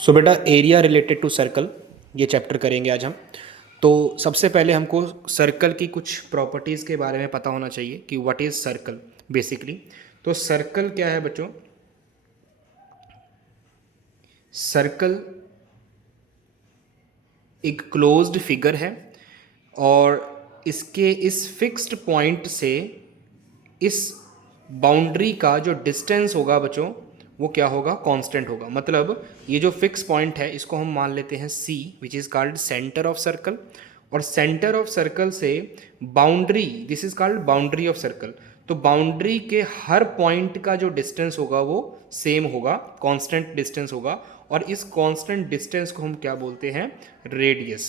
सो बेटा area related to circle ये chapter करेंगे आज हम। तो सबसे पहले हमको सर्कल की कुछ प्रॉपर्टीज़ के बारे में पता होना चाहिए कि व्हाट इज़ सर्कल बेसिकली। तो सर्कल क्या है बच्चों? सर्कल एक क्लोज्ड फिगर है और इसके इस फिक्स्ड पॉइंट से इस बाउंड्री का जो डिस्टेंस होगा बच्चों वो क्या होगा? कांस्टेंट होगा। मतलब ये जो फिक्स पॉइंट है इसको हम मान लेते हैं C, which is called centre of circle. और सेंटर ऑफ सर्कल से boundary, this is called boundary of circle. तो बाउंड्री के हर पॉइंट का जो डिस्टेंस होगा वो सेम होगा, कांस्टेंट डिस्टेंस होगा। और इस कांस्टेंट डिस्टेंस को हम क्या बोलते हैं? रेडियस।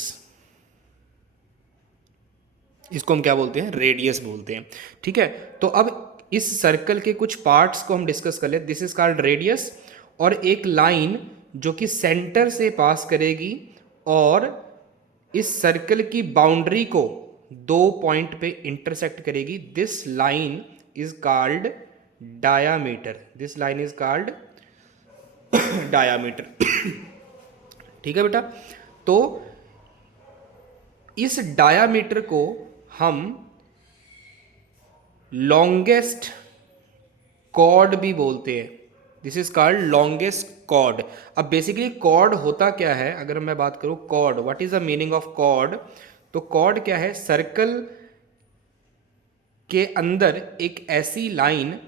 इसको हम क्या बोलते हैं? रेडियस बोलते हैं। ठीक है, तो अब इस सर्कल के कुछ पार्ट्स को हम डिस्कस कर ले। This is called radius. और एक लाइन जो कि सेंटर से पास करेगी और इस सर्कल की बाउंड्री को दो पॉइंट पे इंटरसेक्ट करेगी, this line is called diameter. This line is called diameter. ठीक है बेटा, तो इस डायामीटर को हम लॉन्गेस्ट कॉर्ड भी बोलते हैं। This is called longest chord. अब बेसिकली कॉर्ड होता क्या है? अगर मैं बात करूं chord, what is the meaning of chord? तो कॉर्ड क्या है? सर्कल के अंदर एक ऐसी लाइन,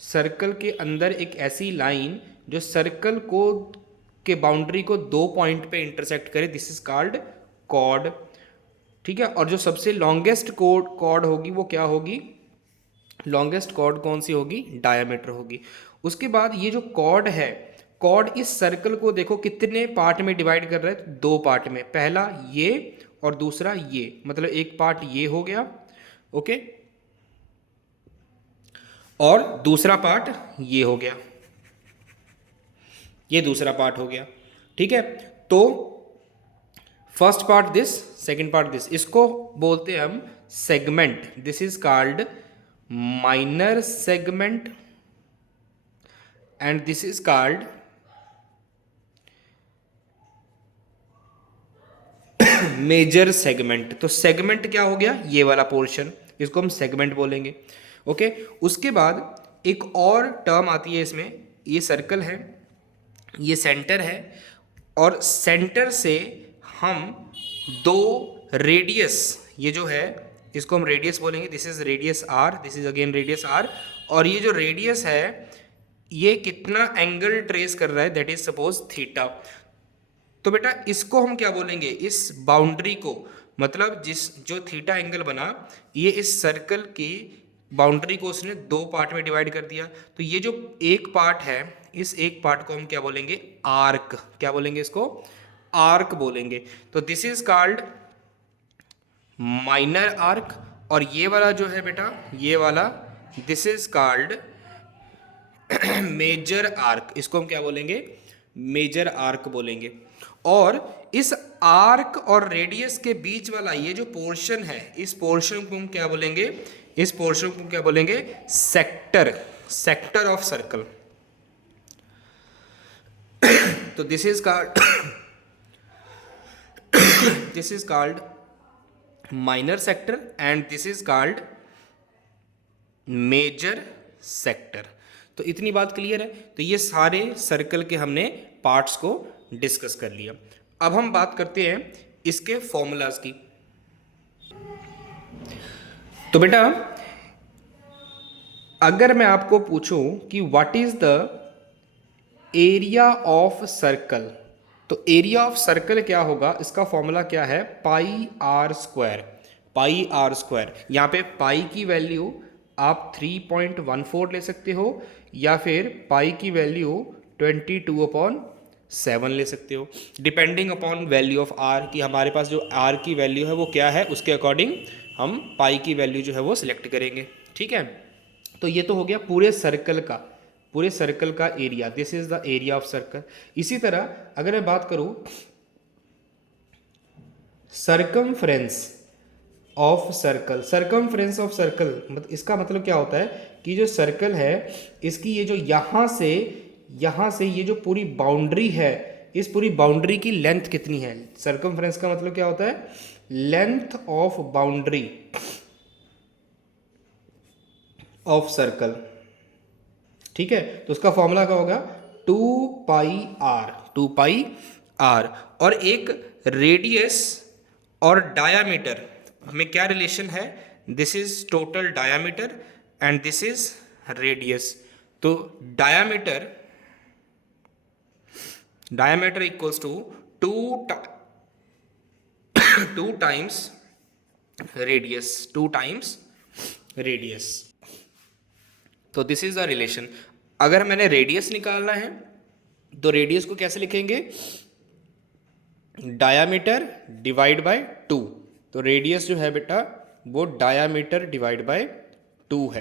सर्कल के अंदर एक ऐसी लाइन जो सर्कल को के बाउंड्री को दो पॉइंट पे इंटरसेक्ट करे, दिस इज कॉल्ड कॉर्ड। ठीक है, और जो सबसे लॉन्गेस्ट कॉर्ड होगी वो क्या होगी? लॉन्गेस्ट कॉर्ड कौन सी होगी? डायमीटर होगी। उसके बाद ये जो कॉर्ड है, कॉर्ड इस सर्कल को देखो कितने पार्ट में डिवाइड कर रहा है? दो पार्ट में। पहला ये और दूसरा ये, मतलब एक पार्ट ये हो गया, ओके, और दूसरा पार्ट ये हो गया, ये दूसरा पार्ट हो गया। ठीक है, तो first part this, second part this, इसको बोलते हैं हम segment. This is called minor segment and this is called major segment. तो सेगमेंट क्या हो गया? ये वाला पोर्शन, इसको हम सेगमेंट बोलेंगे। ओके, उसके बाद एक और टर्म आती है इसमें। ये सर्कल है, ये सेंटर है, और सेंटर से हम दो रेडियस, ये जो है इसको हम रेडियस बोलेंगे। This is radius R, this is again radius R. और ये जो रेडियस है ये कितना एंगल ट्रेस कर रहा है? That is suppose theta. तो बेटा इसको हम क्या बोलेंगे? इस बाउंड्री को, मतलब जिस जो थीटा एंगल बना, ये इस सर्कल की बाउंड्री को उसने दो पार्ट में डिवाइड कर दिया। तो ये जो एक पार्ट है, इस एक पार्ट को हम क्या बोलेंगे? आर्क। क्या बोलेंगे इसको? आर्क बोलेंगे। तो this is called minor arc. और ये वाला जो है बेटा, ये वाला, this is called major arc. इसको हम क्या बोलेंगे? मेजर आर्क बोलेंगे। और इस आर्क और रेडियस के बीच वाला ये जो पोर्शन है, इस पोर्शन को हम क्या बोलेंगे? इस पोर्शन को क्या बोलेंगे? सेक्टर। Sector of circle. तो this is called this is called minor sector and this is called major sector. तो इतनी बात क्लियर है। तो ये सारे सर्कल के हमने पार्ट्स को डिस्कस कर लिया। अब हम बात करते हैं इसके फॉर्मूलाज की। तो बेटा अगर मैं आपको पूछूं कि what is the area of circle, तो एरिया ऑफ सर्कल क्या होगा? इसका फॉर्मूला क्या है? Pi r square. Pi r square, यहाँ पे पाई की वैल्यू आप 3.14 ले सकते हो, या फिर पाई की वैल्यू 22/7 ले सकते हो, depending upon value of R, कि हमारे पास जो आर की वैल्यू है वो क्या है, उसके अकॉर्डिंग हम पाई की वैल्यू जो है वो सिलेक्ट करेंगे। ठीक है, तो ये तो हो गया पूरे सर्कल का, पूरे सर्कल का area. This is the area of circle. इसी तरह अगर मैं बात करूं circumference of circle, circumference of circle, मतलब इसका मतलब क्या होता है कि जो सर्कल है इसकी ये जो यहाँ से ये जो पूरी बाउंड्री है, इस पूरी बाउंड्री की लेंथ कितनी है। सर्कमफ्रेंस का मतलब क्या होता है, length of boundary of circle, ठीक है। तो उसका फॉर्मूला क्या होगा, 2πr, 2πr। और एक रेडियस और डायामीटर हमें क्या रिलेशन है, this is total diameter and this is radius. तो diameter equals to two two times radius. तो दिस इज द रिलेशन। अगर मैंने रेडियस निकालना है तो रेडियस को कैसे लिखेंगे, डायामीटर डिवाइड बाय 2। तो रेडियस जो है बेटा वो डायामीटर डिवाइड बाय 2 है।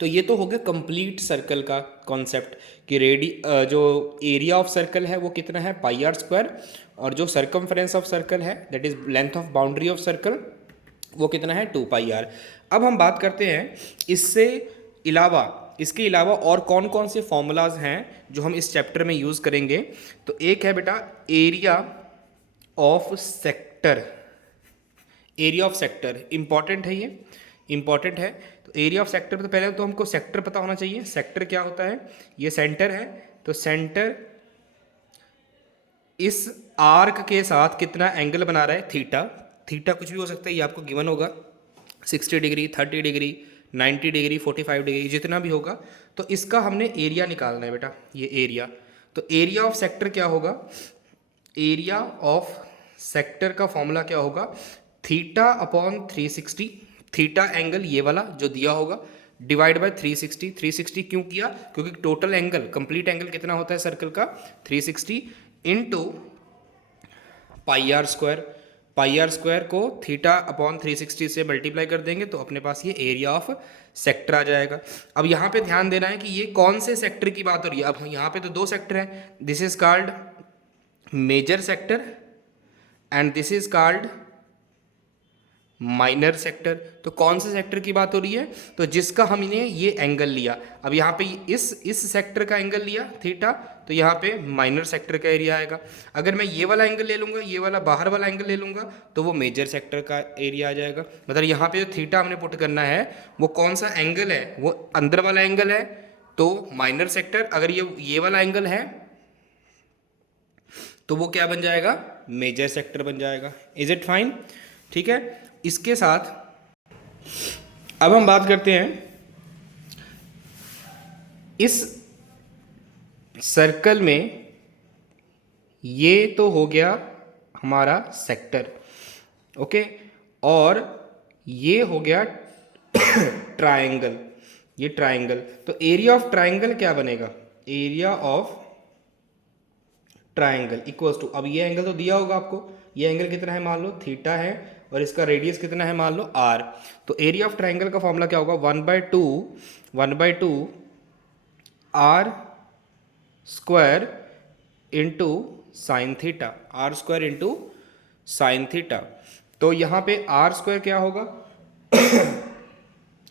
तो ये तो हो गया कंप्लीट सर्कल का कॉन्सेप्ट कि जो एरिया ऑफ सर्कल है वो कितना है, πr², और जो सर्कमफ्रेंस ऑफ सर्कल है that is length of boundary of circle वो कितना है, 2πr। अब हम बात करते हैं इसके अलावा और कौन कौन से फॉर्मूलाज हैं जो हम इस चैप्टर में यूज़ करेंगे। तो एक है बेटा एरिया ऑफ सेक्टर। इंपॉर्टेंट है, ये इंपॉर्टेंट है। तो एरिया ऑफ सेक्टर, तो पहले तो हमको सेक्टर पता होना चाहिए। सेक्टर क्या होता है, ये सेंटर है, तो सेंटर इस आर्क के साथ कितना एंगल बना रहा है, थीटा कुछ भी हो सकता है, ये आपको गिवन होगा, 60 डिग्री, 30 डिग्री, 90 डिग्री, 45 डिग्री, जितना भी होगा। तो इसका हमने एरिया निकालना है बेटा, ये एरिया। तो एरिया ऑफ सेक्टर क्या होगा, एरिया ऑफ सेक्टर का फॉर्मूला क्या होगा, θ/360, थीटा एंगल ये वाला जो दिया होगा डिवाइड बाय 360। 360 क्यों किया, क्योंकि टोटल एंगल, कंप्लीट एंगल कितना होता है सर्कल का, 360 इंटू πr²। πr² को θ/360 से मल्टीप्लाई कर देंगे तो अपने पास ये एरिया ऑफ सेक्टर आ जाएगा। अब यहाँ पे ध्यान देना है कि ये कौन से सेक्टर की बात हो रही है। अब यहाँ पे तो 2 सेक्टर हैं, this is called major sector and this is called minor sector. तो कौन से सेक्टर की बात हो रही है, तो जिसका हमने ये एंगल लिया। अब यहाँ पे इस सेक्टर का एंगल लिया थीटा, तो यहाँ पे माइनर सेक्टर का एरिया आएगा। अगर मैं ये वाला एंगल ले लूँगा, ये वाला बाहर वाला एंगल ले लूँगा, तो वो मेजर सेक्टर का एरिया आ जाएगा। मतलब यहाँ पे जो थीटा हमने पुट करना है वो कौन सा एंगल है, वो अंदर वाला एंगल है, तो माइनर सेक्टर। अगर ये वाला एंगल है तो वो क्या बन जाएगा, मेजर सेक्टर बन जाएगा। इज इट फाइन, ठीक है। इसके साथ अब हम बात करते हैं इस सर्कल में, ये तो हो गया हमारा सेक्टर, ओके, और ये हो गया ट्रायंगल, ये ट्रायंगल। तो एरिया ऑफ ट्रायंगल क्या बनेगा, area of triangle equals to, अब ये एंगल तो दिया होगा आपको, ये एंगल कितना है मान लो थीटा है, और इसका रेडियस कितना है मान लो r। तो एरिया ऑफ ट्रायंगल का फॉर्मूला क्या होगा, 1/2 r² into sine theta, r² into sine theta. तो यहाँ पे r² क्या होगा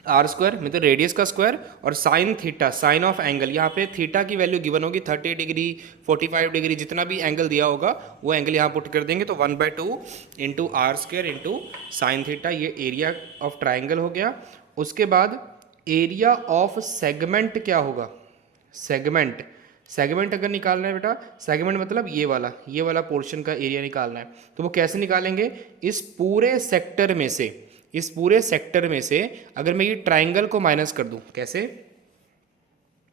r² में तो रेडियस का स्क्वायर, और sine theta, sine of angle, यहाँ पे थीटा की वैल्यू गिवन होगी 30 डिग्री, 45 डिग्री, जितना भी एंगल दिया होगा वो एंगल यहाँ पुट कर देंगे। तो 1/2 into r² into sine theta, ये एरिया ऑफ ट्राइंगल हो गया। उसके बाद एरिया ऑफ सेगमेंट क्या होगा, सेगमेंट अगर निकालना है बेटा, सेगमेंट मतलब ये वाला पोर्शन का एरिया निकालना है। तो वो कैसे निकालेंगे, इस पूरे सेक्टर में से अगर मैं ये ट्राइंगल को माइनस कर दूं, कैसे,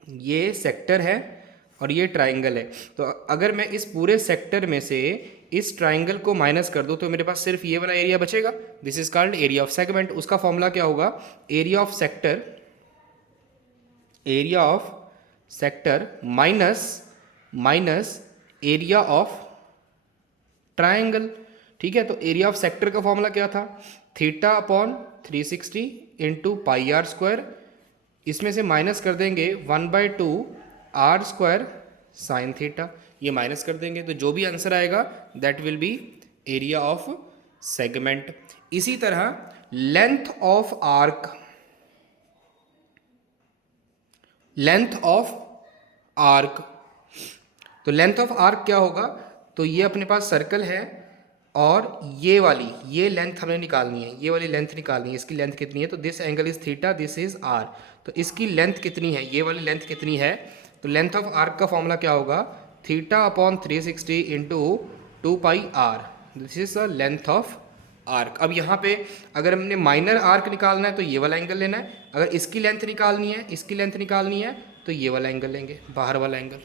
ये सेक्टर है और ये ट्राइंगल है, तो अगर मैं इस पूरे सेक्टर में से इस ट्राइंगल को माइनस कर दूं तो मेरे पास सिर्फ ये वाला एरिया बचेगा, this is called area of segment. उसका फॉर्मूला क्या होगा, area of sector minus area of triangle, ठीक है। तो एरिया ऑफ सेक्टर का फॉर्मूला क्या था, θ/360 इंटू πr², इसमें से माइनस कर देंगे 1/2 r² साइन थीटा, ये माइनस कर देंगे तो जो भी आंसर आएगा that will be area of segment. इसी तरह लेंथ ऑफ आर्क, तो लेंथ ऑफ आर्क क्या होगा, तो ये अपने पास सर्कल है और ये लेंथ हमें निकालनी है, ये वाली लेंथ निकालनी है, इसकी लेंथ कितनी है, तो this angle is theta, this is R, तो इसकी लेंथ कितनी है, ये वाली लेंथ कितनी है, तो लेंथ ऑफ आर्क का फॉर्मूला क्या होगा, theta upon 360 into 2πr, this is the length of arc. अब यहाँ पे अगर हमने माइनर आर्क निकालना है तो ये वाला एंगल लेना है, अगर इसकी लेंथ निकालनी है, इसकी लेंथ निकालनी है तो ये वाला एंगल लेंगे, बाहर वाला एंगल।